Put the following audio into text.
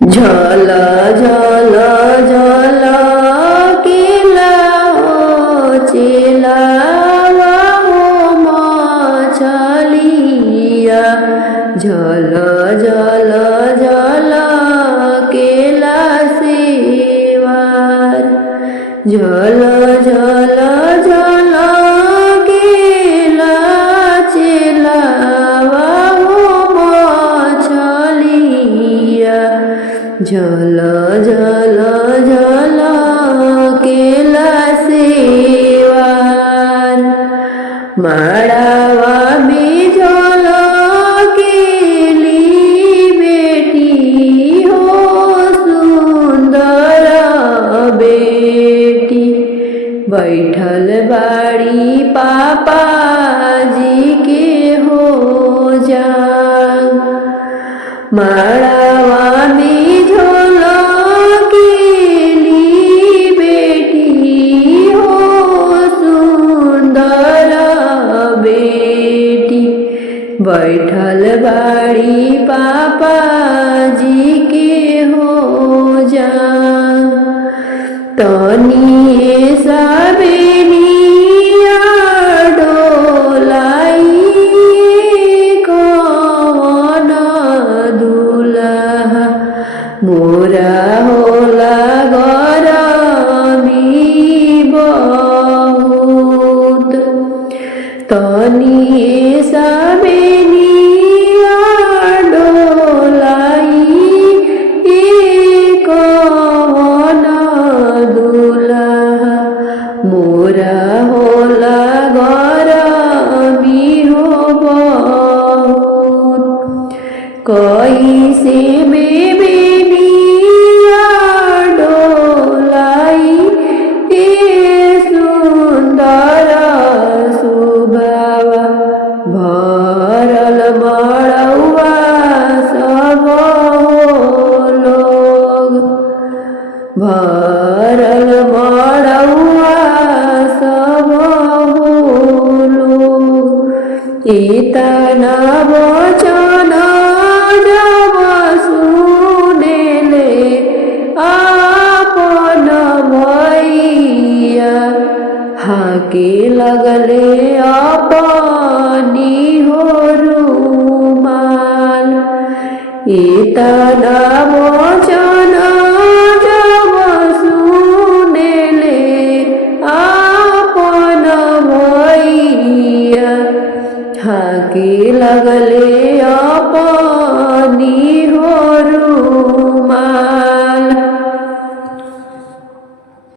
झल झल झल केला हो चेलावा हो मछलिया झल झल झल केला सेवार झल झल झल केला चेलावा हो मछलिया झल झल झल केला सेवार माड़ावा में झल केली बेटी हो सुंदर बेटी बैठल बाड़ी पापा जी के हो जान माड़ावा में झोल केली बेटी हो सुंदर बेटी बैठल बाड़ी पापा जी के हो जान तनिए सबेनिया डोलाई कवन दुल्हा मोरा होला गरमी बहुत तनिए सबेनिया डोलाई कवन दुल्हा मोरा होला गरमी हो बहुत कैसे में बेनिया डोलाई सुंदर सुबावा भरल मड़ौआ सब लोग भरल मड़ौआ सब लोग इतना वचन जब सुनेले आपन भैया हाके लगले अपनी हो रुमाल इतना वचन